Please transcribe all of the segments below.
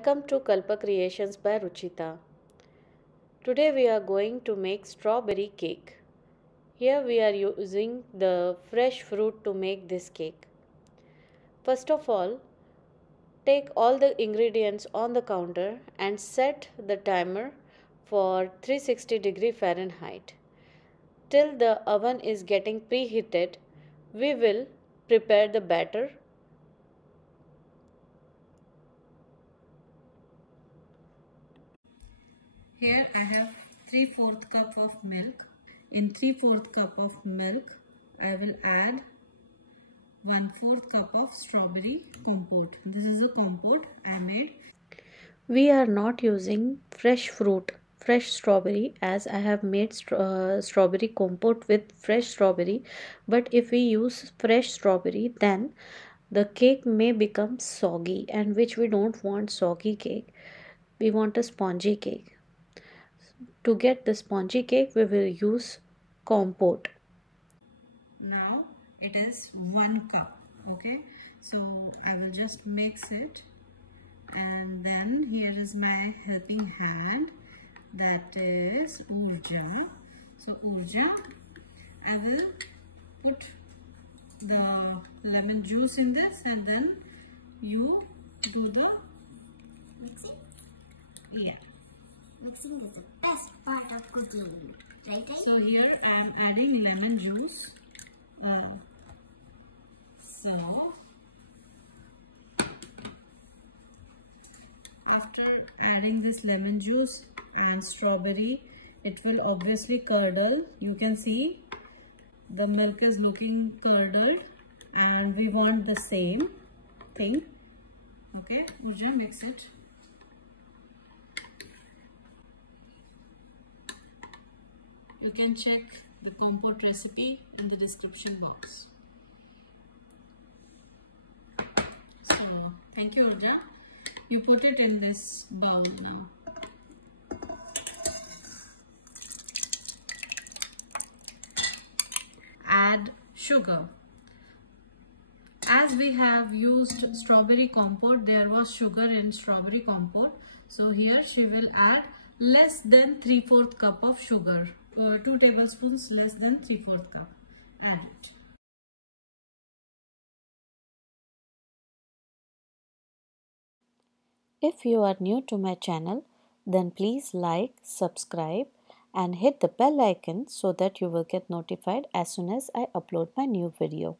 Welcome to Kalpa Creations by Ruchita. Today we are going to make strawberry cake. Here we are using the fresh fruit to make this cake. First of all, take all the ingredients on the counter and set the timer for 360 Fahrenheit. Till the oven is getting preheated, we will prepare the batter. Here I have 3/4 cup of milk. In 3/4 cup of milk, I will add 1/4 cup of strawberry compote. This is a compote I made. We are not using fresh fruit, fresh strawberry, as I have made strawberry compote with fresh strawberry. But if we use fresh strawberry, then the cake may become soggy, and which we don't want soggy cake. We want a spongy cake. To get the spongy cake, we will use compote. Now it is 1 cup. Okay, so I will just mix it, and then here is my helping hand, that is Urja. So Urja, I will put the lemon juice in this, and then you do the mixing. Yeah. Mixing is the best part of cooking, right? So here I am adding lemon juice. So after adding this lemon juice and strawberry, it will obviously curdle. You can see the milk is looking curdled, and we want the same thing. Okay, Urja, mix it. You can check the compote recipe in the description box. So, thank you, Urja. You put it in this bowl now. Add sugar. As we have used strawberry compote, there was sugar in strawberry compote. So here she will add less than 3/4 cup of sugar. 2 tablespoons less than 3/4 cup. Add it. If you are new to my channel, then please like, subscribe and hit the bell icon so that you will get notified as soon as I upload my new video.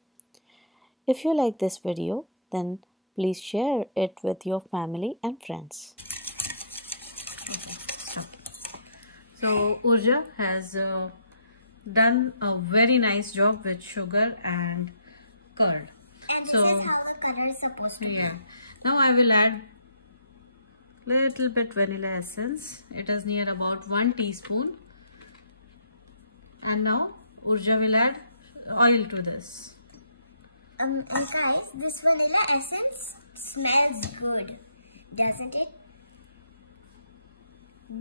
If you like this video, then please share it with your family and friends. So Urja has done a very nice job with sugar and curd. And so this is how the color is supposed to be. Now I will add little bit vanilla essence. It is near about 1 teaspoon. And now Urja will add oil to this. And guys, this vanilla essence smells good, doesn't it?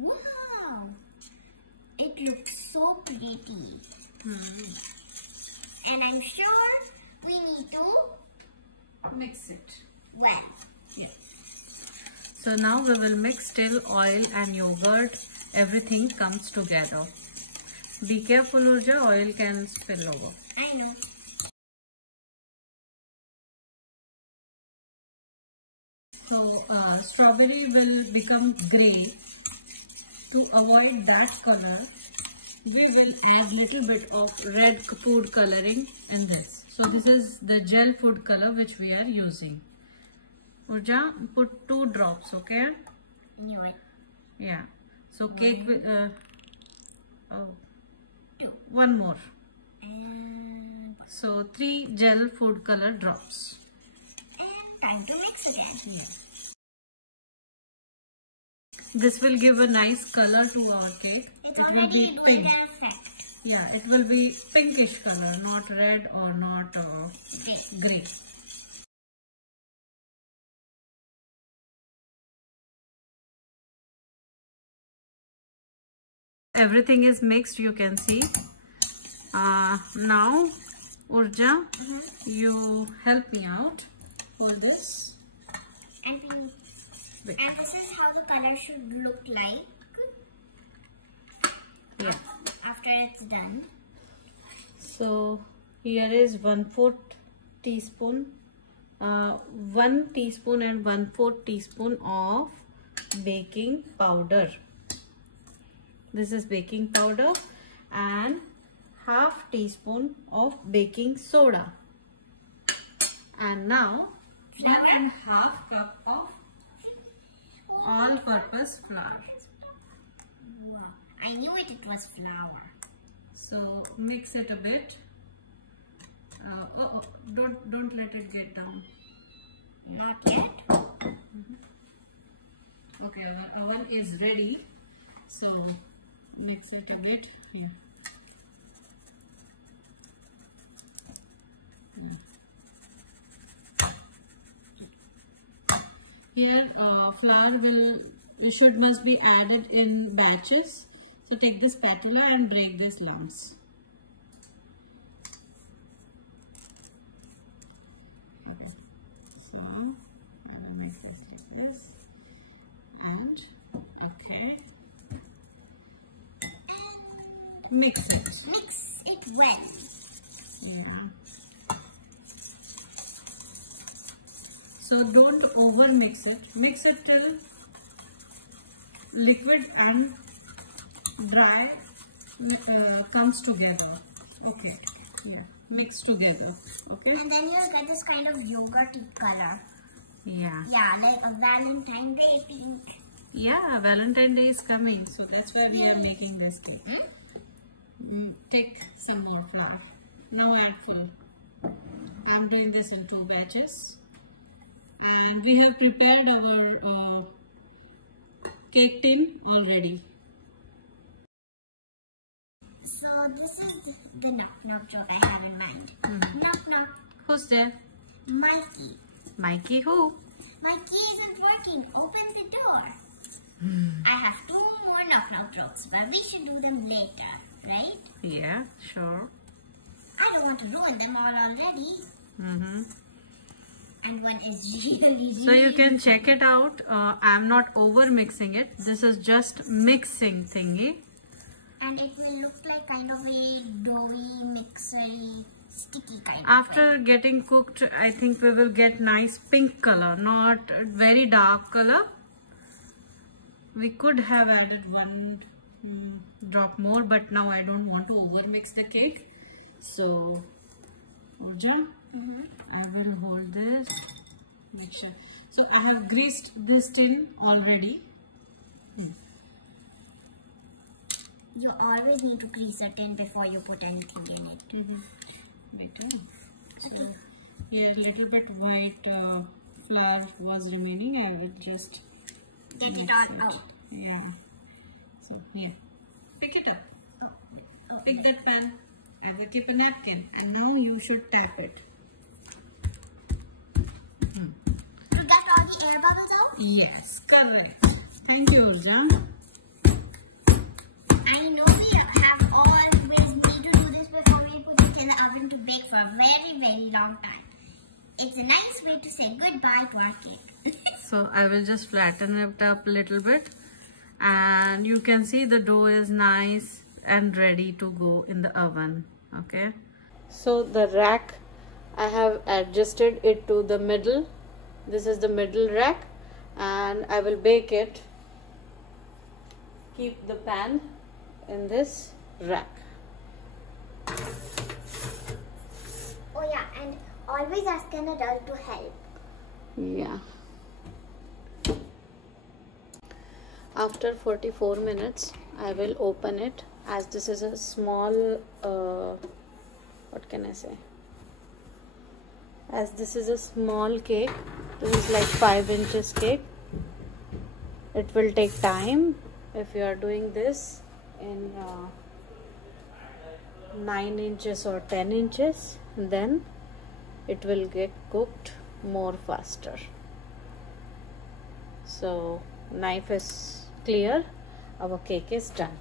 Wow! It looks so pretty. And I'm sure we need to mix it well. Yeah. So now we will mix till oil and yogurt, everything comes together. Be careful, Urja, oil can spill over. I know. So strawberry will become grey. To avoid that color, we will add little bit of red food coloring in this. So this is the gel food color which we are using. Urja, put 2 drops, okay? Knew it. Yeah. So cake will, 2. 1 more. So 3 gel food color drops. And time to mix again. Yeah. This will give a nice color to our cake. It's already doing the effect. Yeah, it will be pinkish color, not red or not grey. Everything is mixed, you can see. Now, Urja, you help me out for this. And this is how the color should look like. Yeah. After it's done. So here is 1/4 teaspoon, 1 teaspoon and 1/4 teaspoon of baking powder. This is baking powder, and 1/2 teaspoon of baking soda. And now 1.5 cup of all-purpose flour. Wow. I knew it was flour. So mix it a bit. Don't let it get down. Not yet. Okay, our oven is ready. So mix it a bit here. Here flour must be added in batches. So take this spatula and break these lumps. Okay. So I will make this like this, and okay, mix it. Mix it well. Yeah. So don't over mix it. Mix it till liquid and dry comes together. Okay. Yeah. Mix together. Okay. And then you'll get this kind of yogurty color. Yeah. Yeah, like a Valentine Day pink. Yeah, Valentine Day is coming, so that's why we are making this cake. Take some more flour. Now add full. I'm doing this in 2 batches. And we have prepared our cake tin already. So this is the knock joke I have in mind. Knock knock. Who's there? Mikey. Mikey who? Mikey isn't working. Open the door. I have 2 more knock jokes, but we should do them later, right? Yeah, sure. I don't want to ruin them all already. And one is really So you can check it out. I'm not over mixing it. This is just mixing thingy. And it will look like kind of a doughy, mixery, sticky kind After getting cooked, I think we will get nice pink color, not very dark color. We could have added 1 drop more, but now I don't want to over mix the cake. So, Urja, I will hold this. Make sure. So I have greased this tin already. You always need to grease a tin before you put anything in it. Better. So here little bit white flour was remaining. I will just Get it all out. Yeah. So here, pick it up. Pick that pan. I will keep a napkin, and now you should tap it. To get all the air bubbles out? Yes, correct. Thank you, Urja. I know we have always need to do this before we put it in the oven to bake for a very, very long time. It's a nice way to say goodbye to our cake. So I will just flatten it up a little bit, and you can see the dough is nice and ready to go in the oven. Okay, so the rack, I have adjusted it to the middle. This is the middle rack, and I will bake it. Keep the pan in this rack. Oh yeah, and always ask an adult to help. Yeah. After 44 minutes, I will open it, as this is a small, what can I say? As this is a small cake, this is like 5 inches cake. It will take time. If you are doing this in 9 inches or 10 inches, then it will get cooked more faster. So knife is clear, our cake is done.